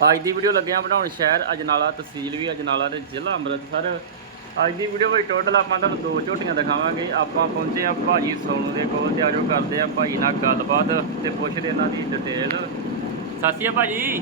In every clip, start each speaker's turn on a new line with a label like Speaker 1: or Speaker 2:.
Speaker 1: ਅੱਜ ਦੀ ਵੀਡੀਓ ਲੱਗਿਆ ਬਣਾਉਣ ਸ਼ਹਿਰ ਅਜਨਾਲਾ ਤਹਿਸੀਲ ਵੀ, ਅਜਨਾਲਾ ਦੇ ਜ਼ਿਲ੍ਹਾ ਅੰਮ੍ਰਿਤਸਰ। ਅੱਜ ਦੀ ਵੀਡੀਓ ਵਿੱਚ ਟੋਟਲ ਆਪਾਂ ਤੁਹਾਨੂੰ ਦੋ ਝੋਟੀਆਂ ਦਿਖਾਵਾਂਗੇ। ਆਪਾਂ ਪਹੁੰਚੇ ਆ ਭਾਜੀ ਸੋਨੂ ਦੇ ਕੋਲ ਤੇ ਆਜੋ ਕਰਦੇ ਆ ਭਾਈ ਨਾਲ ਗੱਲਬਾਤ ਤੇ ਪੁੱਛਦੇ ਇਹਨਾਂ ਦੀ ਡਿਟੇਲ ਸਤਿ ਸ਼੍ਰੀ ਅਕਾਲ ਭਾਜੀ।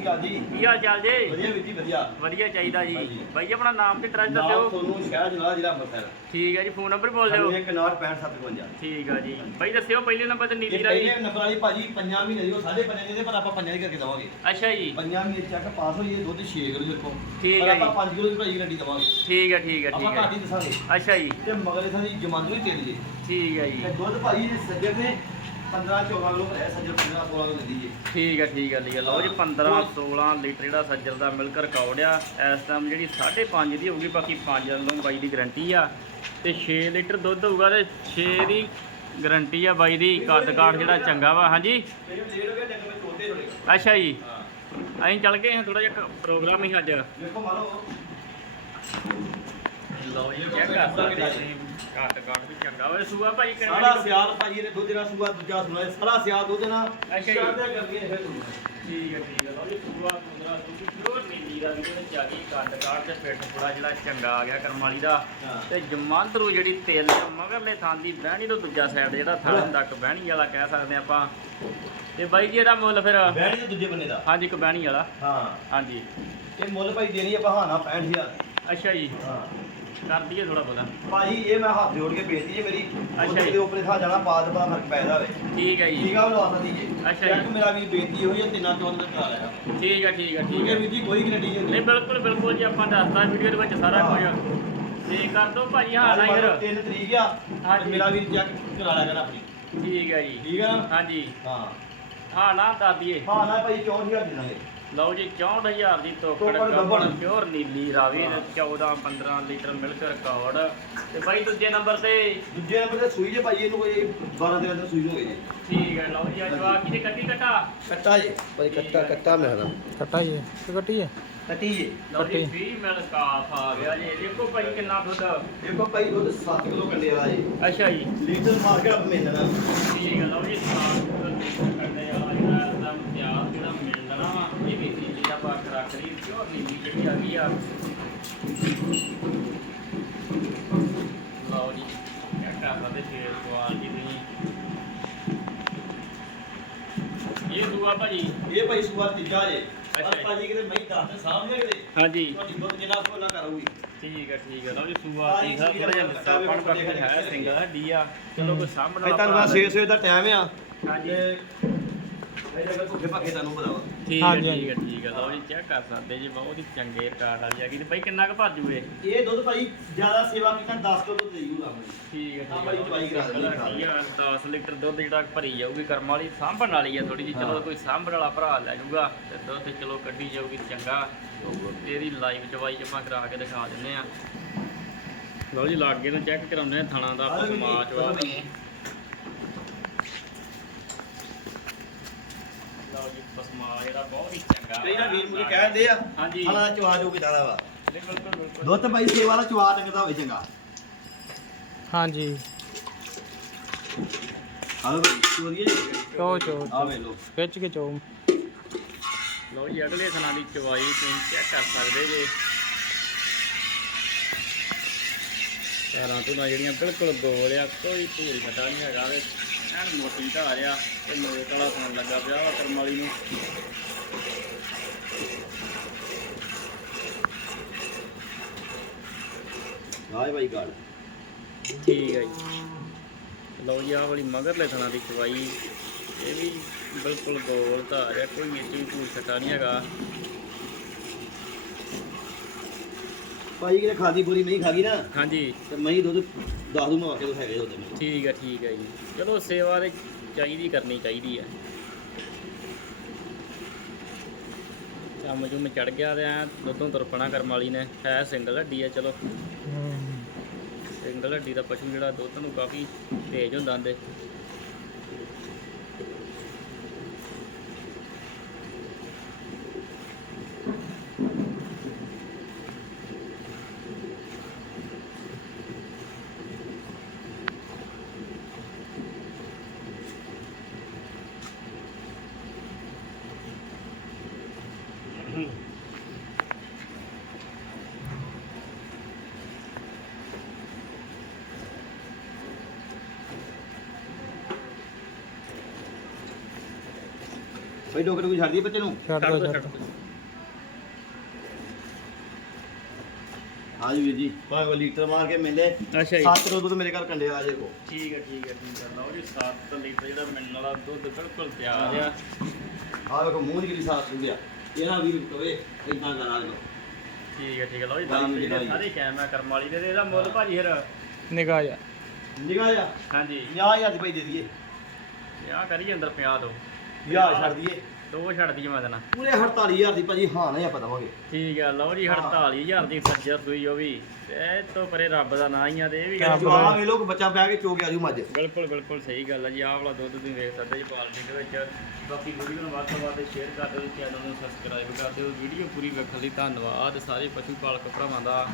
Speaker 2: ਅਕਾਲ ਜੀ
Speaker 1: ਕੀ ਹਾਲ ਚਾਲ ਜੀ?
Speaker 2: ਵਧੀਆ ਵੀਰ ਜੀ ਵਧੀਆ।
Speaker 1: ਵਧੀਆ ਚਾਹੀਦਾ ਜੀ। ਭਾਈ ਆਪਣਾ ਨਾਮ ਤੇ ਐਡਰੈਸ ਦੱਸਿਓ।
Speaker 2: ਤੁਹਾਨੂੰ ਸ਼ਹਿਰ ਜਨਾਲਾ ਜ਼ਿਲ੍ਹਾ ਅੰਮ੍ਰਿਤਸਰ।
Speaker 1: ਠੀਕ ਹੈ ਜੀ ਫੋਨ ਨੰਬਰ ਬੋਲ ਦਿਓ।
Speaker 2: 1965
Speaker 1: ਠੀਕ ਆ ਜੀ। ਭਾਈ ਦੱਸਿਓ ਪਹਿਲੇ ਨੰਬਰ ਤੇ ਨੀਲੀ ਰਾਈ
Speaker 2: ਪਹਿਲੇ ਨੰਬਰ ਵਾਲੀ ਭਾਜੀ ਪੰਜਾਂ ਮਹੀਨੇ ਦੀ ਉਹ ਸਾਢੇ ਪੰਜਾਂ ਦੇ ਪਰ ਆਪਾਂ ਪੰਜਾਂ ਦੀ ਕਰਕੇ ਦਵਾਂਗੇ।
Speaker 1: ਅੱਛਾ ਜੀ।
Speaker 2: ਪੰਜਾਂ ਮਹੀਨੇ ਚੈੱਕ ਪਾਸ ਹੋਈ ਇਹ ਦੁੱਧ 6 ਕਿਲੋ ਦੇਖੋ।
Speaker 1: ਠੀਕ ਹੈ ਜੀ।
Speaker 2: ਆਪਾਂ 5 ਕਿਲੋ ਦੀ ਭਾਜੀ ਗੱਡੀ ਦਵਾਂਗੇ।
Speaker 1: ਠੀਕ ਹੈ ਠੀਕ ਹੈ
Speaker 2: ਆਪਾਂ
Speaker 1: ਠੀਕ ਹੈ।
Speaker 2: ਘਾਟੀ ਦੱਸਾਂਗੇ।
Speaker 1: ਅੱਛਾ ਜੀ।
Speaker 2: ਤੇ ਮਗਲੇ ਸਾਡੀ ਜਮਾਂਦਰੀ ਤੇਲ ਜੀ।
Speaker 1: ਠੀਕ ਹੈ ਜੀ।
Speaker 2: ਤੇ ਦੁੱਧ ਭਾਜੀ ਦੇ ਸੱਜਰ ਨੇ 15 14 ਕਿਲੋ ਹੈ ਸੱਜਰ 15 16 ਕਿਲੋ ਦਿੰਦੀ ਜੀ।
Speaker 1: ਠੀਕ ਹੈ ਠੀਕ ਹੈ ਲਈ ਲਓ ਜੀ 15 16 ਲੀਟਰ ਜਿਹੜਾ ਸੱਜਰ ਦਾ ਮਿਲਕ ਰਿਕਾਰਡ ਆ ਇਸ ਟਾਈਮ ਜਿਹੜੀ 5.5 ਦੀ ਹੋਊਗੀ ਬਾਕੀ 5 ਵੱਲੋਂ ਬਾਈ ਦੀ ਗਾਰੰਟੀ ਆ। ਤੇ 6 ਲੀਟਰ ਦੁੱਧ ਹੋਊਗਾ ਤੇ 6 ਦੀ ਗਾਰੰਟੀ ਆ ਬਾਈ ਦੀ ਕੱਦ ਕਾਠ ਜਿਹੜਾ ਚੰਗਾ ਵਾ ਹਾਂਜੀ? ਅੱਛਾ ਜੀ। ਅਸੀਂ ਚੱਲ ਗਏ ਹਾਂ ਥੋੜਾ ਜਿਹਾ ਪ੍ਰੋਗਰਾਮ ਹੀ ਅੱਜ।
Speaker 2: ਦੇਖੋ ਮਾਰੋ।
Speaker 1: ਲਓ ਜੀ ਚੈੱਕ ਕਰ ਸਕਦੇ ਜੀ ਕੱਦ ਕਾਠ ਵੀ ਚੰਗਾ ਵਾ ਸੂਆ ਭਾਈ
Speaker 2: ਸਾਰਾ
Speaker 1: ਕਿਹੜਾ
Speaker 2: ਸਿਆਲ ਭਾਜੀ ਨੇ ਦੁੱਧ ਜਿਹੜਾ ਸੂਆ ਦੂਜਾ ਸੁਣਾ ਸਾਰਾ ਸਿਆਲ ਦੁੱਧ ਨਾ
Speaker 1: ਅੱਛਾ ਜੀ।
Speaker 2: ਸ਼ਰਦੇ ਕਰਕੇ ਫਿਰ ਸੁਣਾ
Speaker 1: ਠੀਕ ਹੈ ਠੀਕ ਹੈ। ਲਓ ਜੀ ਸੂਆ ਮੁੰਦਰਾ ਤੁਸੀਂ ਪਿਓਰ ਨੀਲੀ ਦਾ ਵਿੱਚ ਆ ਗਈ ਕੱਦ ਕਾਠ ਤੇ ਪਿੱਠ ਥੋੜਾ ਜਿਹੜਾ ਚੰਗਾ ਆ ਗਿਆ ਕਰਮ ਵਾਲੀ ਦਾ।
Speaker 2: ਹਾਂ।
Speaker 1: ਤੇ ਜਮਾਂਦਰੂ ਜਿਹੜੀ ਤੇਲ ਆ, ਮਗਰਲੇ ਥਾਂ ਦੀ ਬਹਿਣੀ ਤੋਂ ਦੂਜਾ ਸਾਈਡ ਜਿਹੜਾ ਥਾਂ ਇੱਕ ਬਹਿਣੀ ਵਾਲਾ ਕਹਿ ਸਕਦੇ ਆਪਾਂ। ਤੇ ਬਾਈ ਜੀ ਇਹਦਾ ਮੁੱਲ ਫਿਰ?
Speaker 2: ਬੈਣੀ ਦੇ ਦੂਜੇ ਬੰਨੇ ਦਾ।
Speaker 1: ਹਾਂਜੀ ਇੱਕ ਬਹਿਣੀ ਵਾਲਾ।
Speaker 2: ਹਾਂ।
Speaker 1: ਹਾਂਜੀ।
Speaker 2: ਇਹ ਮੁੱਲ ਭਾਈ ਦੇਣੀ ਆ ਬਹਾਨਾ 65000
Speaker 1: ਅੱਛਾ ਜੀ।
Speaker 2: ਹਾਂ।
Speaker 1: ਕਰ ਦਈਏ ਥੋੜਾ ਬਹੁਤਾ।
Speaker 2: ਭਾਜੀ ਇਹ ਮੈਂ ਹੱਥ ਜੋੜ ਕੇ ਬੇਨਤੀ ਹੈ ਮੇਰੀ
Speaker 1: ਅੱਛਾ
Speaker 2: ਉਹਦੇ
Speaker 1: ਜੀ।
Speaker 2: ਦੇ ਉੱਪਰ ਥਾ ਜਾਣਾ ਬਾਅਦ ਬੜਾ ਫ਼ਰਕ ਪੈਦਾ ਹੋਵੇ
Speaker 1: ਠੀਕ ਹੈ ਜੀ।
Speaker 2: ਠੀਕ ਆ ਲਵਾ ਸਕਦੀ ਜੀ।
Speaker 1: ਅੱਛਾ ਜੀ।
Speaker 2: ਇੱਕ ਮੇਰਾ ਵੀ ਬੇਨਤੀ ਹੋਈ ਹੈ ਤਿੰਨਾਂ ਚੋਂ ਦਾ ਕਰਾ ਲੈਣਾ
Speaker 1: ਠੀਕ ਹੈ ਠੀਕ ਹੈ ਠੀਕ
Speaker 2: ਠੀਕ ਹੈ
Speaker 1: ਹੈ
Speaker 2: ਵੀਰ ਜੀ ਕੋਈ ਗਰੰਟੀ ਨਹੀਂ
Speaker 1: ਨਹੀਂ ਬਿਲਕੁਲ ਬਿਲਕੁਲ ਜੀ ਆਪਾਂ ਦੱਸਦਾ ਵੀਡੀਓ ਦੇ ਵਿੱਚ ਸਾਰਾ
Speaker 2: ਹਾਂ।
Speaker 1: ਕੁਝ। ਤੇ ਕਰ ਦੋ ਭਾਜੀ ਹਾਂ ਨਾ ਯਾਰ
Speaker 2: ਤਿੰਨ ਤਰੀਕ ਆ
Speaker 1: ਹਾਂਜੀ।
Speaker 2: ਤੇ ਮੇਰਾ ਵੀ ਚੈੱਕ ਕਰਾ ਲਿਆ ਕਰ ਆਪਣੀ।
Speaker 1: ਠੀਕ ਹੈ ਜੀ।
Speaker 2: ਠੀਕ ਆ ਨਾ?
Speaker 1: ਹਾਂਜੀ।
Speaker 2: ਹਾਂ।
Speaker 1: ਹਾਂ ਨਾ ਦੱਸ ਦਈਏ।
Speaker 2: ਹਾਂ ਨਾ ਭਾਈ 64000 ਦੇ ਦਾਂਗੇ।
Speaker 1: ਲਓ ਜੀ 64000 ਦੀ ਤੋਕੜ
Speaker 2: ਤੋਕੜ ਗੱਭਣ।
Speaker 1: ਪਿਓਰ ਨੀਲੀ ਰਾਵੀ। ਤੇ 14 15 ਲੀਟਰ ਮਿਲਕ ਰਿਕਾਰਡ। ਤੇ ਬਾਈ ਦੂਜੇ ਨੰਬਰ ਤੇ
Speaker 2: ਦੂਜੇ ਨੰਬਰ ਤੇ ਸੂਈ ਜੇ ਭਾਈ ਇਹਨੂੰ ਕੋਈ 12 ਦਿਨਾਂ ਤੋਂ ਸੂਈ ਹੋ ਗਈ ਜੀ।
Speaker 1: ਠੀਕ ਹੈ ਲਓ ਜੀ ਅੱਜ ਜਵਾਕ ਦੀ ਕੱਟੀ ਕੱਟਾ?
Speaker 2: ਕੱਟਾ ਜੀ। ਭਾਈ
Speaker 1: ਕੱਟਾ-
Speaker 2: ਕੱਟਾ ਮੈਂ ਨਾ।
Speaker 3: ਕੱਟਾ ਹੀ ਹੈ ਕਿ ਕੱਟੀ ਹੈ?
Speaker 2: ਕੱਟੀ ਜੀ।
Speaker 1: ਲਓ ਜੀ
Speaker 3: ਕੱਟੀ।
Speaker 1: 20 ਮਿਲ ਕਾਫ ਆ ਗਿਆ ਜੀ। ਦੇਖੋ ਭਾਈ ਕਿੰਨਾ ਦੁੱਧ।
Speaker 2: ਦੇਖੋ ਭਾਈ ਦੁੱਧ 7 ਕਿਲੋ ਕੰਡੇ ਵਾਲਾ ਜੀ।
Speaker 1: ਅੱਛਾ ਜੀ।
Speaker 2: ਲੀਟਰ ਮਾਰ ਕੇ ਆਪ ਮਿਲ ਜਾਣਾ
Speaker 1: ਠੀਕ ਹੈ ਲਓ ਜੀ ਸਾਫ਼ ਕਰਦੇ ਆ ਜਿਹੜਾ ਇਹਦਾ ਤਿਆਰ ਜਿਹੜਾ ਮਿਲਣਾ ਵਾ ਇਹ ਵੀ ਨੀਲੀ ਦਾ ਬਾਕ ਰੱਖ ਲਈ ਪਿਓਰ ਨੀਲੀ ਜਿਹੜੀ ਆ ਗਈ ਆ ਲਓ ਜੀ ਇਹ ਕਰਦਾ ਤੇ ਫੇਰ ਕੁਆਲਿਟੀ ਦੀ ਇਹ ਦੂਆ ਭਾਜੀ
Speaker 2: ਇਹ ਭਾਈ ਸੂਆ ਤੀਜਾ ਜੇ।
Speaker 1: ਅੱਛਾ ਜੀ।
Speaker 2: ਭਾਜੀ ਕਿਤੇ ਮੈਂ ਦੱਸ ਦੇ ਸਾਹਮਣੇ ਕਿਤੇ।
Speaker 1: ਹਾਂਜੀ।
Speaker 2: ਤੁਹਾਡੀ ਦੁੱਧ ਜਿੰਨਾ ਕੋਲਾ ਕਰੂਗੀ
Speaker 1: ਠੀਕ ਹੈ ਠੀਕ ਹੈ ਲਓ ਜੀ ਸੂਆ
Speaker 2: ਸਾਰੀ
Speaker 1: ਤੀਸਾ ਥੋੜਾ ਜਿਹਾ ਲਿੱਸਾ ਪਣ ਬੱਕਰ ਹੈ ਸਿੰਗਲ ਹੱਡੀ ਆ ਚਲੋ ਕੋਈ ਸਾਹਮਣੇ
Speaker 2: ਤੁਹਾਨੂੰ 6 ਸਵੇਰ ਦਾ ਟਾਈਮ ਆ।
Speaker 1: ਹਾਂਜੀ।
Speaker 2: ਤੇ ਇਹ ਜਗ੍ਹਾ ਭੁੱਖੇ ਭਾਗੇ ਤੁਹਾਨੂੰ ਬਤਾਵਾ
Speaker 1: ਠੀਕ ਹੈ
Speaker 3: ਹਾਂਜੀ,
Speaker 1: ਠੀਕ ਹੈ ਠੀਕ ਹੈ। ਲਓ ਜੀ ਚੈੱਕ ਕਰ ਸਕਦੇ ਜੀ ਬਹੁਤ ਹੀ ਚੰਗੇ ਰਿਕਾਰਡ ਵਾਲੀ ਹੈਗੀ ਤੇ ਭਾਈ ਕਿੰਨਾ ਕੁ ਭਰ ਜੂਏ
Speaker 2: ਇਹ ਦੁੱਧ ਭਾਈ ਜ਼ਿਆਦਾ ਸੇਵਾ ਕੀਤਾ 10 ਕਿਲੋ ਦੁੱਧ ਦੇਈ ਹੋਊਗਾ
Speaker 1: ਠੀਕ ਹੈ
Speaker 2: ਹਾਂ
Speaker 1: ਠੀਕ
Speaker 2: ਭਾਈ,
Speaker 1: ਹੈ
Speaker 2: ਚਵਾਈ ਕਰਾ ਦਿੰਦੇ
Speaker 1: ਠੀਕ ਹੈ 10 ਲੀਟਰ ਦੁੱਧ ਜਿਹੜਾ ਭਰੀ ਜਾਊਗੀ ਕਰਮ ਵਾਲੀ ਸਾਂਭਣ ਵਾਲੀ ਆ ਥੋੜੀ ਜਿਹੀ। ਚਲੋ
Speaker 2: ਹਾਂ।
Speaker 1: ਕੋਈ ਸਾਂਭਣ ਵਾਲਾ ਭਰਾ ਲੈ ਜਾਊਗਾ ਤੇ ਦੁੱਧ ਚਲੋ ਕੱਢੀ ਜਾਊਗੀ ਚੰਗਾ। ਇਹਦੀ ਲਾਈਵ ਚਵਾਈ ਆਪਾਂ ਕਰਾ ਕੇ ਦਿਖਾ ਦਿੰਨੇ ਆ। ਲਓ ਜੀ ਲਾਗੇ ਨੂੰ ਚੈੱਕ ਕਰਾਉਂਦੇ ਆ ਥਣਾ ਦਾ
Speaker 2: ਆਹ ਵੀ
Speaker 1: ਵੀ। ਲਓ ਜੀ ਪਸਮਾ ਜਿਹੜਾ ਬਹੁਤ ਹੀ ਚੰਗਾ
Speaker 2: ਕਈ ਨਾ ਵੀਰ ਮੁਝੇ ਕਹਿੰਦੇ ਆ
Speaker 1: ਹਾਂਜੀ
Speaker 2: ਹਲਾ ਚਵਾ ਜੋ ਕਿਦਾਂ ਦਾ ਵਾ।
Speaker 1: ਨਹੀਂ, ਬਿਲਕੁਲ ਬਿਲਕੁਲ।
Speaker 2: ਦੁੱਧ ਭਾਈ ਸੇਵਾ ਵਾਲਾ ਚਵਾ ਟੰਗਦਾ ਹੋਵੇ ਚੰਗਾ?
Speaker 3: ਹਾਂਜੀ।
Speaker 2: ਹਲੋ ਭਾਈ ਚੋਰੀਏ
Speaker 3: ਚੋ ਚੋ
Speaker 2: ਆ ਵੇ ਲੋ
Speaker 3: ਖਿੱਚ ਕੇ ਚੋ।
Speaker 1: ਲਓ ਜੀ ਅਗਲੇ ਥਣਾ ਦੀ ਚਵਾਈ ਤੁਸੀਂ ਚੈੱਕ ਕਰ ਸਕਦੇ ਜੇ। ਪੈਰਾਂ ਤੋਂ ਨਾ ਜਿਹੜੀਆਂ ਬਿਲਕੁਲ ਗੋਲ ਆ ਕੋਈ ਧੂਰੀ ਫਟਾ ਨਹੀਂ ਹੈਗਾ ਵੇ ਐਨ ਮੋਟੀ ਧਾਰ ਆ ਤੇ ਮੋਏ ਕਾਲਾ ਫੋਨ ਲੱਗਾ ਪਿਆ ਵਾ ਕਰਮ ਵਾਲੀ ਨੂੰ।
Speaker 2: ਹਾਏ ਭਾਈ ਗੱਲ।
Speaker 1: ਠੀਕ ਹੈ ਜੀ। ਲਓ ਜੀ ਆਹ ਵਾਲੀ ਮਗਰਲੇ ਥਣਾ ਦੀ ਚਵਾਈ ਇਹ ਵੀ ਬਿਲਕੁਲ ਗੋਲ ਧਾਰ ਆ ਕੋਈ ਵੀ ਧੂਰ ਫਟਾ ਨਹੀਂ ਹੈਗਾ।
Speaker 2: ਭਾਈ ਕਿਤੇ ਖਾਦੀ ਪੂਰੀ ਨਹੀਂ ਖਾਗੀ ਨਾ
Speaker 1: ਹਾਂਜੀ।
Speaker 2: ਤੇ ਮੈਂ ਹੀ ਦੁੱਧ ਦੱਸ ਦੂੰ ਮੈਂ ਕੇ ਦੋ ਹੈਗੇ ਉਹਦੇ ਮੈਨੂੰ
Speaker 1: ਠੀਕ ਹੈ ਠੀਕ ਹੈ ਜੀ। ਚਲੋ ਸੇਵਾ ਤੇ ਚਾਹੀਦੀ ਕਰਨੀ ਚਾਹੀਦੀ ਹੈ ਚੰਮ ਚੁੰਮ ਚੜ ਗਿਆ ਤੇ ਐ ਦੁੱਧੋਂ ਤੁਰਪਣਾ ਕਰਮ ਵਾਲੀ ਨੇ। ਹੈ ਸਿੰਗਲ ਹੱਡੀ ਆ ਚਲੋ। ਸਿੰਗਲ ਹੱਡੀ ਦਾ ਪਸ਼ੂ ਜਿਹੜਾ ਦੁੱਧ ਨੂੰ ਕਾਫੀ ਤੇਜ਼ ਹੁੰਦਾ ਹੁੰਦੇ
Speaker 2: ਬਈ ਡੋਕਰ ਕੋਈ ਛੱਡ ਬੱਚੇ ਨੂੰ।
Speaker 3: ਛੱਡ ਦੋ ਛੱਡ ਦਿਓ।
Speaker 2: ਹਾਂਜੀ ਵੀਰ ਜੀ ਭਾਵੇਂ ਲੀਟਰ ਮਾਰ ਕੇ ਮਿਲੇ।
Speaker 1: ਅੱਛਾ ਜੀ।
Speaker 2: ਸੱਤ ਰੋਜ਼ ਤੋਂ ਮੇਰੇ ਘਰ ਕੰਡੇ ਆ ਜੇ ਕੋ।
Speaker 1: ਠੀਕ ਹੈ ਠੀਕ ਹੈ ਠੀਕ ਹੈ। ਲਓ ਜੀ 7 ਲੀਟਰ ਜਿਹੜਾ ਮਿਲਣ ਵਾਲਾ ਦੁੱਧ ਬਿਲਕੁਲ ਤਿਆਰ ਆ।
Speaker 2: ਆ ਵੇਖੋ ਮੂੰਹ ਦੀ ਕਿੰਨੀ ਸਾਫ਼ ਸੁਥਰੀ ਇਹਨਾਂ ਵੀਰ ਕਵੇ ਇਦਾਂ ਕਰਾ ਲਓ
Speaker 1: ਠੀਕ ਹੈ ਠੀਕ ਹੈ। ਲਓ ਜੀ ਦੰਦ
Speaker 2: ਜੀ,
Speaker 1: ਜਿਹੜੇ। ਸਾਰੇ ਕੈਮਰਾ ਕਰਮ ਵਾਲੀ ਦੇ ਤੇ ਇਹਦਾ ਮੁੱਲ ਭਾਜੀ ਫਿਰ।
Speaker 3: ਨਿਗਾਹ ਜਾ।
Speaker 2: ਨਿਗਾਹ ਜਾ।
Speaker 1: ਹਾਂਜੀ।
Speaker 2: 50000 ਦੀ ਭਾਈ ਦੇ ਦਈਏ।
Speaker 1: ਆ ਕਰੀਏ ਅੰਦਰ 50 ਦੋ।
Speaker 2: ਹਜ਼ਾਰ ਛੱਡ ਦਈਏ।
Speaker 1: ਦੋ ਛੱਡ ਦਈਏ ਮੈਂ ਦੇਣਾ
Speaker 2: ਪੂਰੇ 48000 ਦੀ ਭਾਜੀ ਹਾਂ ਨਹੀਂ ਆਪਾਂ ਦਵਾਂਗੇ।
Speaker 1: ਠੀਕ ਆ ਲਓ ਜੀ
Speaker 2: ਹਾਂ।
Speaker 1: 48000 ਦੀ ਸੱਜਰ ਸੂਈ ਉਹ ਵੀ। ਤੇ ਇਹ ਤੋਂ ਪਰੇ ਰੱਬ ਦਾ ਨਾਂ ਹੀ ਆ ਤੇ ਇਹ ਵੀ
Speaker 3: ਕਿਆ
Speaker 1: ਗੱਲ-
Speaker 2: ਜਵਾਬ ਇਹ ਲੋਕ ਬੱਚਾ ਪਿਆ ਕੇ ਚੋ ਕੇ ਆਜੂ ਮੱਝ।
Speaker 1: ਬਿਲਕੁਲ ਬਿਲਕੁਲ ਸਹੀ ਗੱਲ ਹੈ ਜੀ। ਆਹ ਵਾਲਾ ਦੁੱਧ ਤੁਸੀਂ ਵੇਖ ਸਕਦੇ ਜੀ ਬਾਲਟੀ ਦੇ ਵਿੱਚ। ਬਾਕੀ ਵੀਡੀਓ ਨੂੰ ਵੱਧ ਤੋਂ ਵੱਧ ਸ਼ੇਅਰ ਕਰ ਦਿਓ ਚੈਨਲ ਨੂੰ ਸਬਸਕ੍ਰਾਈਬ ਕਰ ਦਿਓ। ਵੀਡੀਓ ਪੂਰੀ ਵੇਖਣ ਲਈ ਧੰਨਵਾਦ ਸਾਰੇ ਪਸ਼ੂ ਪਾਲਕ ਭਰਾਵਾਂ ਦਾ।